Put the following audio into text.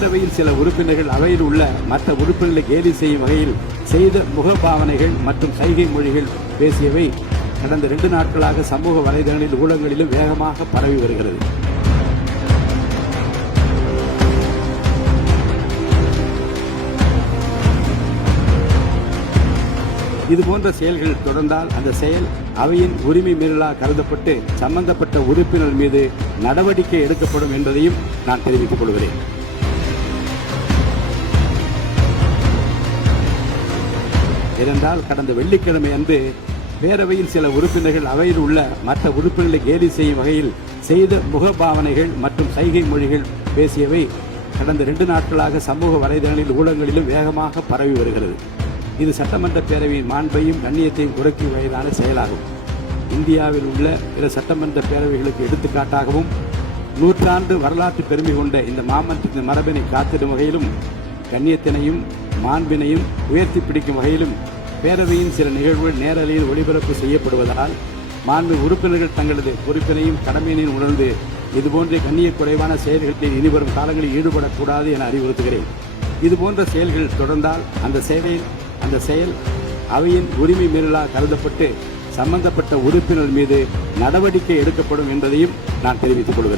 பேரவையில் சில உறுப்பினர்கள் அவையில் உள்ள மற்ற உறுப்பினர்களை கேலி செய்யும் வகையில் செய்த முகபாவனைகள் மற்றும் சைகை மொழிகள் பேசியவை கடந்த 2 நாட்களாக சமூக வலைதளங்களில் ஊடகங்களிலும் வேகமாக பரவி வருகிறது. இதுபோன்ற செயல்கள் தொடர்ந்தால் அந்த செயல் அவையின் உரிமை மீறலாக கருதப்பட்டு சம்பந்தப்பட்ட உறுப்பினர் மீது நடவடிக்கை எடுக்கப்படும் என்பதையும் நான் தெரிவித்துக் கொள்கிறேன். ஏனென்றால் கடந்த வெள்ளிக்கிழமை அன்று பேரவையில் சில உறுப்பினர்கள் அவையில் உள்ள மற்ற உறுப்பினர்களை கேலி செய்யும் வகையில் செய்த முகபாவனைகள் மற்றும் சைகை மொழிகள் பேசியவை கடந்த 2 நாட்களாக சமூக வலைதளங்களில் ஊடகங்களிலும் வேகமாக பரவி வருகிறது. இது சட்டமன்ற பேரவையின் மாண்பையும் கண்ணியத்தையும் குறைக்கும் வகையிலான செயலாகும். இந்தியாவில் உள்ள பிற சட்டமன்ற பேரவைகளுக்கு எடுத்துக்காட்டாகவும் 100 ஆண்டு வரலாற்று பெருமை கொண்ட இந்த மாமன்றத்தின் மரபினை காத்திடும் வகையிலும் கண்ணியத்தினையும் மாண்பினையும் உயர்த்தி பிடிக்கும் வகையிலும் பேரவையின் சில நிகழ்வுகள் நேரலையில் ஒளிபரப்பு செய்யப்படுவதால் மாண்பு உறுப்பினர்கள் தங்களது பொறுப்பினையும் கடமையினையும் உணர்ந்து இதுபோன்ற கண்ணிய குறைவான செயல்களில் இனிவரும் காலங்களில் ஈடுபடக்கூடாது என அறிவுறுத்துகிறேன். இதுபோன்ற செயல்கள் தொடர்ந்தால் அந்த செயல் அவையின் உரிமை மீறலாக கருதப்பட்டு சம்பந்தப்பட்ட உறுப்பினர் மீது நடவடிக்கை எடுக்கப்படும் என்பதையும் நான் தெரிவித்துக் கொள்கிறேன்.